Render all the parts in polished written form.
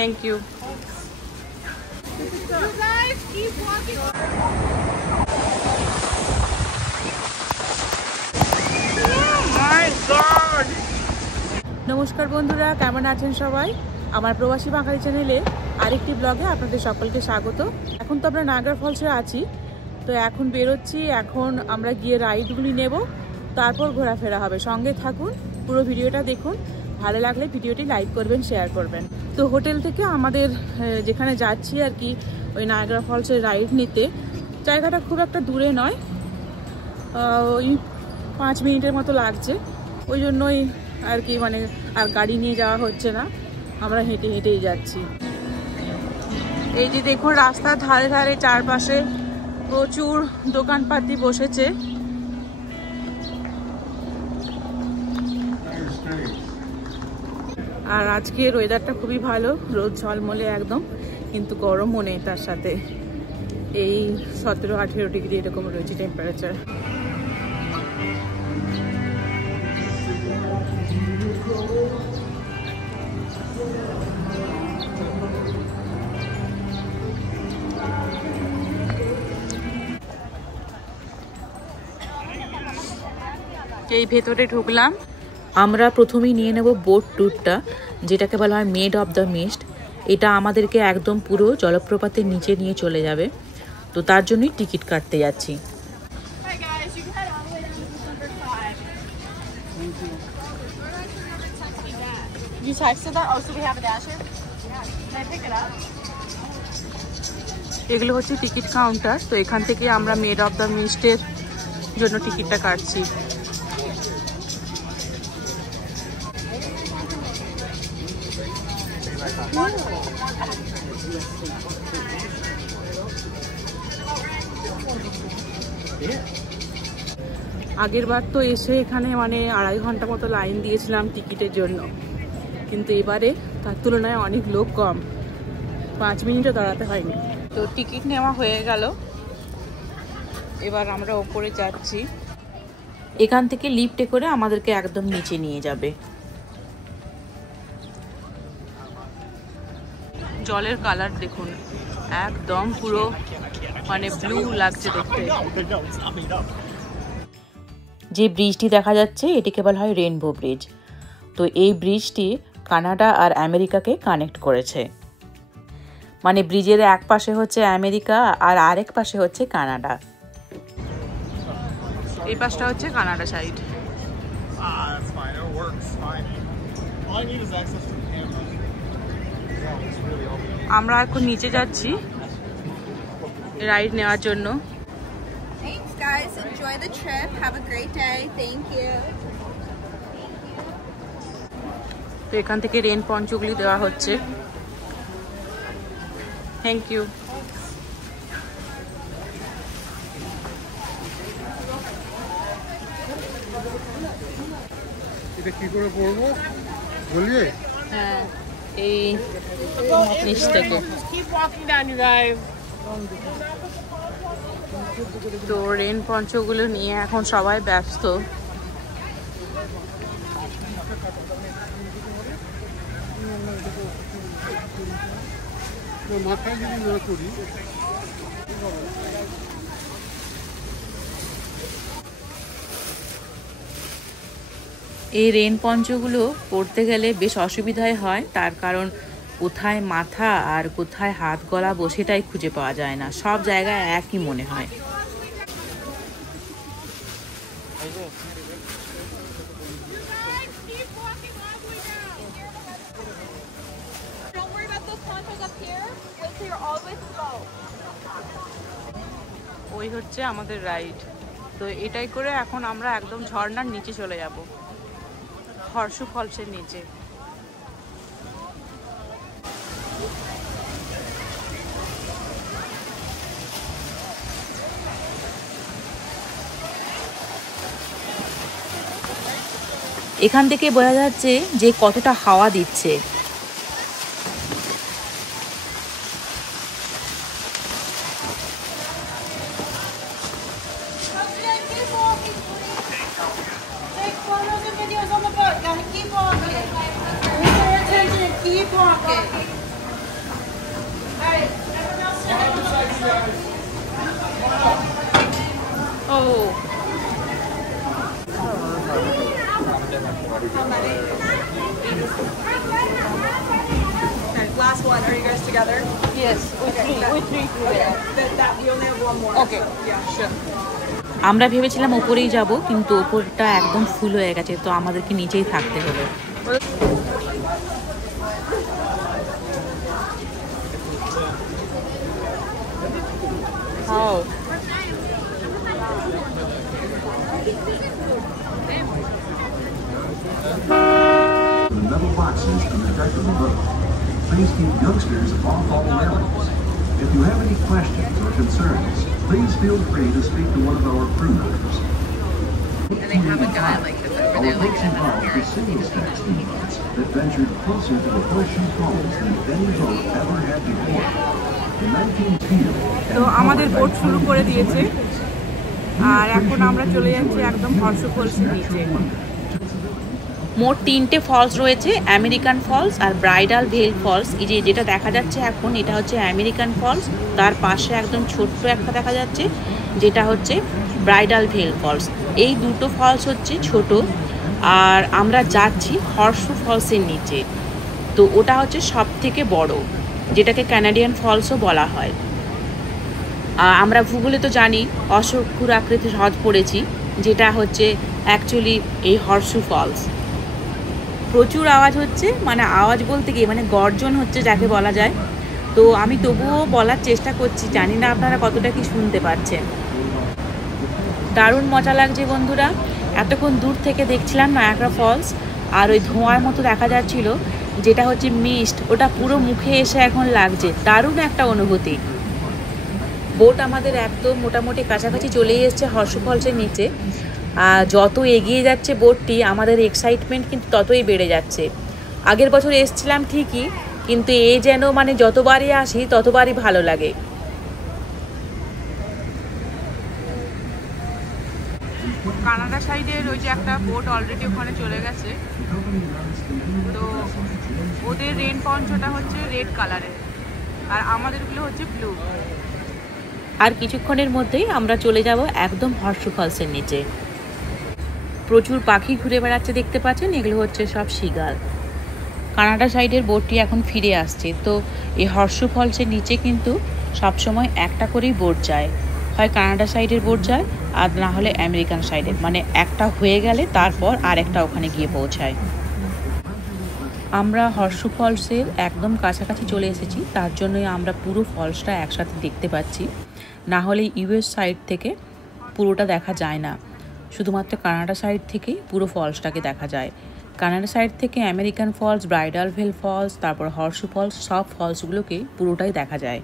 Thank you. নমস্কার বন্ধুরা, কেমন আছেন সবাই? আমার প্রবাসী বাঙালি চ্যানেলে আরেকটি ব্লগে আপনাদের সকলকে স্বাগত। এখন তো আমরা নায়াগ্রা ফলসে আছি, তো এখন বেরোচ্ছি। এখন আমরা গিয়ে রাইডগুলি নেব, তারপর ঘোরাফেরা হবে। সঙ্গে থাকুন, পুরো ভিডিওটা দেখুন। ভালো লাগলে ভিডিওটি লাইক করবেন, শেয়ার করবেন। তো হোটেল থেকে আমাদের যেখানে যাচ্ছি আর কি, ওই নায়াগ্রা ফলসের রাইড নিতে, জায়গাটা খুব একটা দূরে নয়, ওই 5 মিনিটের মতো লাগছে। ওই জন্যই আর কি, মানে আর গাড়ি নিয়ে যাওয়া হচ্ছে না, আমরা হেঁটে হেঁটেই যাচ্ছি। এই যে দেখুন, রাস্তার ধারে ধারে চারপাশে প্রচুর দোকানপাতি বসেছে। আর আজকের ওয়েদারটা খুবই ভালো, রোদ ঝলমলে একদম, কিন্তু গরমও নেই তার সাথে। এই 17-18 ডিগ্রি এরকম রয়েছে টেম্পারেচার। এই ভেতরে ঢুকলাম। আমরা প্রথমেই নিয়ে নেব বোট ট্যুরটা, যেটাকে বলা হয় মেড অফ দ্য মিস্ট। এটা আমাদেরকে একদম পুরো জলপ্রপাতের নিচে নিয়ে চলে যাবে, তো তার জন্যই টিকিট কাটতে যাচ্ছি। এগুলো হচ্ছে টিকিট কাউন্টার, তো এখান থেকে আমরা মেড অফ দ্য মিস্টের জন্য টিকিটটা কাটছি। আগের বার তো এসে এখানে মানে 2.5 ঘন্টা মতো লাইন দিয়েছিলাম টিকিটের জন্য, কিন্তু এবারে তার তুলনায় অনেক লোক কম, 5 মিনিটও দাঁড়াতে হয়নি। তো টিকিট নেওয়া হয়ে গেল, এবার আমরা ওপরে যাচ্ছি। এখান থেকে লিফটে করে আমাদেরকে একদম নিচে নিয়ে যাবে। জলের কালার দেখুন, একদম পুরো মানে ব্লু লাগছে দেখতে। যে ব্রিজটি দেখা যাচ্ছে এটিকে বলা হয় রেইনবো ব্রিজ। তো এই ব্রিজটি কানাডা আর আমেরিকাকে কানেক্ট করেছে। মানে ব্রিজের এক পাশে হচ্ছে আমেরিকা আর আরেক পাশে হচ্ছে কানাডা। এই পাশটা হচ্ছে কানাডা সাইড। আমরা এখন নিচে যাচ্ছি রাইড নেওয়ার জন্য। Thanks guys, enjoy the trip, have a great day, thank you. তো এখান থেকে রেন পঞ্চগুলি দেওয়া হচ্ছে। Thank you. এটা কি করে পড়বো বলিয়ে? হ্যাঁ, এই নিচ থেকে। তো রেন পঞ্চগুলো নিয়ে এখন সবাই ব্যস্ত। মাথায় যদি না করি। এই রেন পঞ্চগুলো পড়তে গেলে বেশ অসুবিধাই হয়, তার কারণ কোথায় মাথা আর কোথায় হাত গলাবো সেটাই খুঁজে পাওয়া যায় না, সব জায়গায় একই মনে হয়। ওই হচ্ছে আমাদের রাইড। তো এটাই করে এখন আমরা একদম ঝর্ণার নিচে চলে যাব, হর্ষু ফলসের নিচে। এখান থেকে বোঝা যাচ্ছে যে কতটা হাওয়া দিচ্ছে। Oh. Okay, last one. Are you guys together? Yes, we three together. You only have one more. Okay. Yeah. Sure. আমরা ভেবেছিলাম উপরেই যাব, কিন্তু উপরটা একদম ফুল হয়ে গেছে, তো আমাদেরকে নিচেই থাকতে হলো। Wow. The metal boxes in the deck of the boat. Please keep youngsters off all railings. If you have any questions or concerns, please feel free to speak to one of our crew members. And they have a guy like this over there, Our boats involved the single stack steamboats that ventured closer to the Horseshoe Falls than any boat ever had before. The 19 feet. তো আমাদের boat শুরু করে দিয়েছে, আর এখন আমরা চলে যাচ্ছি একদম হর্ষ ফলসের নিচে। মোট 3টে ফলস রয়েছে, আমেরিকান ফলস আর ব্রাইডাল ভেল ফলস। এই যে যেটা দেখা যাচ্ছে এখন, এটা হচ্ছে আমেরিকান ফলস। তার পাশে একদম ছোট্ট একটা দেখা যাচ্ছে, যেটা হচ্ছে ব্রাইডাল ভেল ফলস। এই দুটো ফলস হচ্ছে ছোট, আর আমরা যাচ্ছি হর্ষ ফলসের নিচে। তো ওটা হচ্ছে সব থেকে বড়, যেটাকে ক্যানাডিয়ান ফলসও বলা হয়। আমরা ভূগোলে তো জানি অশোকুর আকৃতির হ্রদ পড়েছি, যেটা হচ্ছে অ্যাকচুয়ালি এই হর্ষ ফলস। প্রচুর আওয়াজ হচ্ছে, মানে আওয়াজ বলতে গিয়ে মানে গর্জন হচ্ছে যাকে বলা যায়। তো আমি তবুও বলার চেষ্টা করছি, জানি না আপনারা কতটা কি শুনতে পাচ্ছেন। দারুণ মজা লাগছে বন্ধুরা। এতক্ষণ দূর থেকে দেখছিলাম নায়াগ্রা ফলস, আর ওই ধোঁয়ার মতো দেখা যাচ্ছিল যেটা হচ্ছে মিস্ট, ওটা পুরো মুখে এসে এখন লাগছে। দারুণ একটা অনুভূতি। বোট আমাদের একদম মোটামুটি কাছাকাছি চলেই এসছে হর্ষ ফলসের নিচে। আর যত এগিয়ে যাচ্ছে বোটটি, আমাদের এক্সাইটমেন্ট কিন্তু ততই বেড়ে যাচ্ছে। আগের বছর এসছিলাম ঠিকই, কিন্তু এ যেন মানে যতবারই আসি ততবারই ভালো লাগে। কানাডা সাইডের ওই যে একটা বোট অলরেডি ওখানে চলে গেছে। তো ওদের রেন পঞ্চটা হচ্ছে রেড কালারের, আর আমাদেরগুলো হচ্ছে ব্লু। আর কিছুক্ষণের মধ্যেই আমরা চলে যাব একদম হর্ষ ফলসের নিচে। প্রচুর পাখি ঘুরে বেড়াচ্ছে দেখতে পাচ্ছেন, এগুলো হচ্ছে সব সিগাল। কানাডা সাইডের বোটটি এখন ফিরে আসছে। তো এই হর্ষ ফলসের নিচে কিন্তু সবসময় একটা করেই বোট যায়, হয় কানাডা সাইডের বোট যায়, আর না হলে আমেরিকান সাইডের। মানে একটা হয়ে গেলে তারপর আর একটা ওখানে গিয়ে পৌঁছায়। আমরা হর্ষ ফলসের একদম কাছাকাছি চলে এসেছি, তার জন্যই আমরা পুরো ফলসটা একসাথে দেখতে পাচ্ছি। না হলে ইউএস সাইড থেকে পুরোটা দেখা যায় না, শুধুমাত্র কানাডা সাইড থেকেই পুরো ফলসটাকে দেখা যায়। কানাডা সাইড থেকে আমেরিকান ফলস, ব্রাইডাল ভেল ফলস, তারপর হর্ষ ফলস, সব ফলসগুলোকে পুরোটাই দেখা যায়।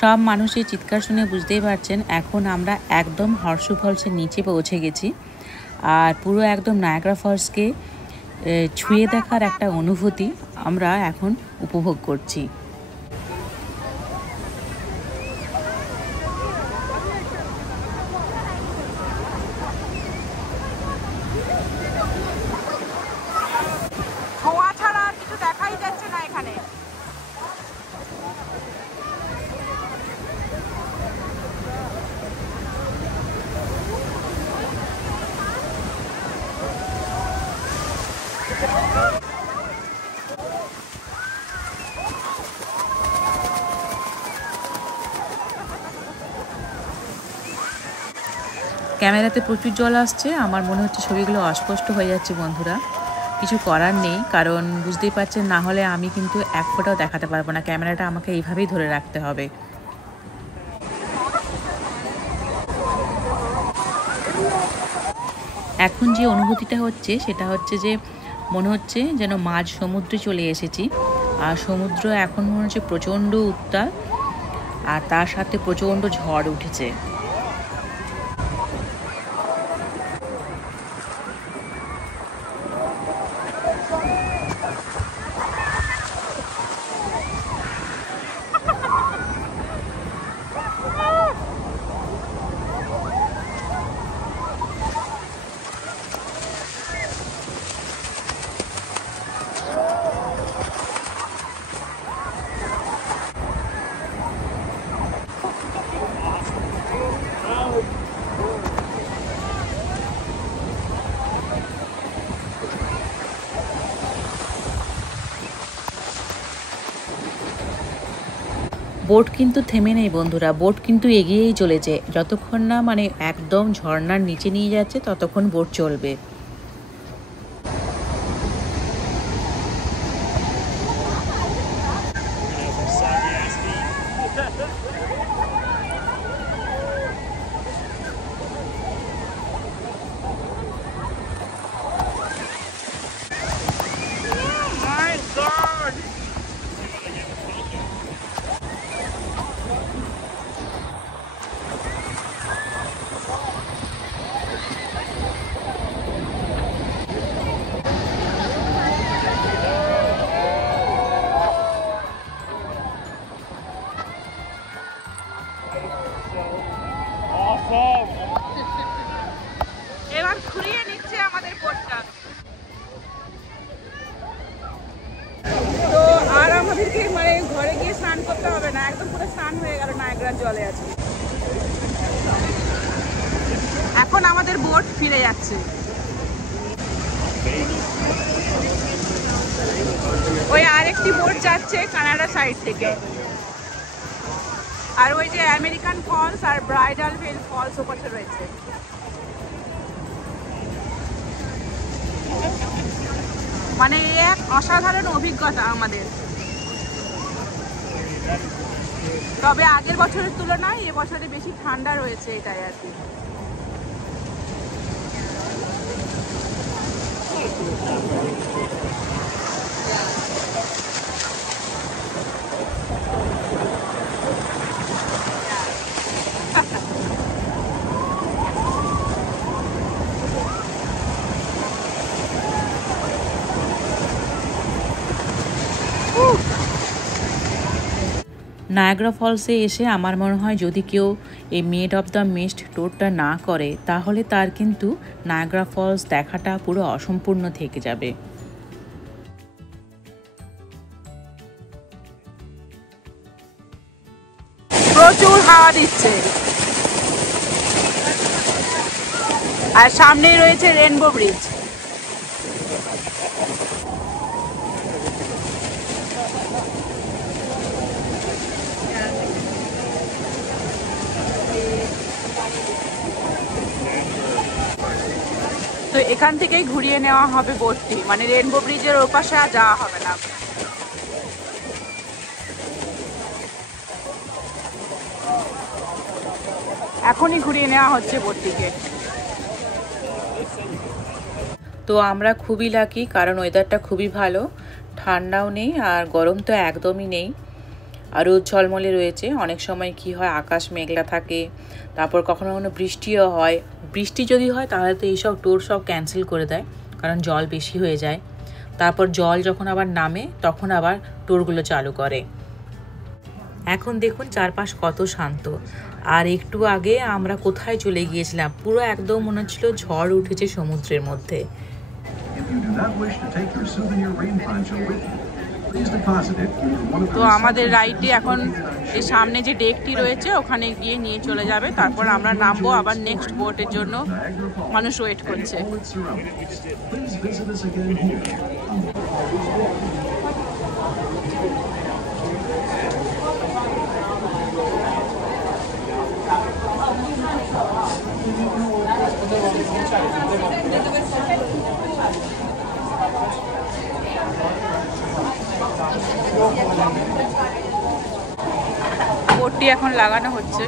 সব মানুষের চিৎকার শুনে বুঝতেই পারছেন এখন আমরা একদম হর্ষ ফলসের নিচে পৌঁছে গেছি। আর পুরো একদম নায়াগ্রা ফলসকে ছুঁয়ে দেখার একটা অনুভূতি আমরা এখন উপভোগ করছি। ধোঁয়া ছাড়া আর কিছু দেখাই যাচ্ছে না এখানে। ক্যামেরাতে প্রচুর জল আসছে, আমার মনে হচ্ছে ছবিগুলো অস্পষ্ট হয়ে যাচ্ছে বন্ধুরা। কিছু করার নেই, কারণ বুঝতেই পারছেন না হলে আমি কিন্তু এক ফোঁটাও দেখাতে পারবো না, ক্যামেরাটা আমাকে এইভাবেই ধরে রাখতে হবে। এখন যে অনুভূতিটা হচ্ছে সেটা হচ্ছে যে মনে হচ্ছে যেন মাঝ সমুদ্রে চলে এসেছি, আর সমুদ্র এখন মনে হচ্ছে প্রচণ্ড উত্তাল, আর তার সাথে প্রচণ্ড ঝড় উঠেছে। বোট কিন্তু থেমে নেই বন্ধুরা, বোট কিন্তু এগিয়েই চলেছে। যতক্ষণ না মানে একদম ঝর্ণার নিচে নিয়ে যাচ্ছে ততক্ষণ বোট চলবে। এবার ঘুরিয়ে নিচ্ছে আমাদের বোটটা। তো আর আমাদেরকে মানে ঘরে গিয়ে স্নান করতে হবে না, একদম পুরো স্নান হয়ে গেল নায়াগ্রার জলে আছে। এখন আমাদের বোট ফিরে যাচ্ছে। ওই আরেকটি বোট যাচ্ছে কানাডা সাইড থেকে, আর ওই যে আমেরিকান ফলস আর ব্রাইডাল ভেল ফলস ওপাশে রয়েছে। মানে এক অসাধারণ অভিজ্ঞতা আমাদের। তবে আগের বছরের তুলনায় এবছরে বেশি ঠান্ডা রয়েছে, এটাই আর কি। নায়াগ্রা ফলসে এসে আমার মনে হয় যদি কেউ এই মেড অফ দ্য মিস্ট ট্যুরটা না করে তাহলে তার কিন্তু নায়াগ্রা ফলস দেখাটা পুরো অসম্পূর্ণ থেকে যাবে। প্রচুর হাওয়া দিচ্ছে, আর সামনেই রয়েছে রেনবো ব্রিজ। তো এখান থেকেই ঘুরিয়ে নেওয়া হবে বোটটি, মানে রেনবো ব্রিজের ওপাশে আর যাওয়া হবে না। এখনই ঘুরিয়ে নেওয়া হচ্ছে বোটটিকে। তো আমরা খুবই লাকি, কারণ ওয়েদারটা খুবই ভালো, ঠান্ডাও নেই আর গরম তো একদমই নেই, আর রোদ ঝলমলে রয়েছে। অনেক সময় কি হয় আকাশ মেঘলা থাকে, তারপর কখনো কখনো বৃষ্টিও হয়। বৃষ্টি যদি হয় তাহলে তো এইসব ট্যুর সব ক্যান্সেল করে দেয়, কারণ জল বেশি হয়ে যায়। তারপর জল যখন আবার নামে তখন আবার ট্যুরগুলো চালু করে। এখন দেখুন চারপাশ কত শান্ত। আর একটু আগে আমরা কোথায় চলে গিয়েছিলাম, পুরো একদম মনে হচ্ছিল ঝড় উঠেছে সমুদ্রের মধ্যে। If you do not wish to take your souvenir rain poncho with you, Please deposit it into one of the তো আমাদের রাইডটি এখন এই সামনে যে ডেকটি রয়েছে ওখানে গিয়ে নিয়ে চলে যাবে, তারপর আমরা নামবো, আবার নেক্সট বোটের জন্য মানুষ ওয়েট করছে। all its surroundings. Please visit us again here. বোটটি এখন লাগানো হচ্ছে।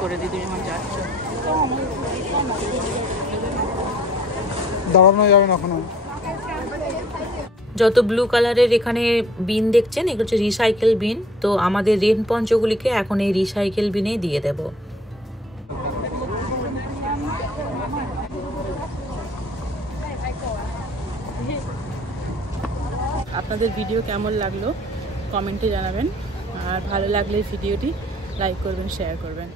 করে দিদি যখন যাচ্ছে দাঁড়ানো যাবে না এখনো। যত ব্লু কালারের এখানে বিন দেখছেন এগুলো হচ্ছে রিসাইকেল বিন। তো আমাদের রেন পঞ্চগুলিকে এখন এই রিসাইকেল বিনে দিয়ে দেব। আপনাদের ভিডিও কেমন লাগলো কমেন্টে জানাবেন, আর ভালো লাগলে ভিডিওটি লাইক করবেন, শেয়ার করবেন।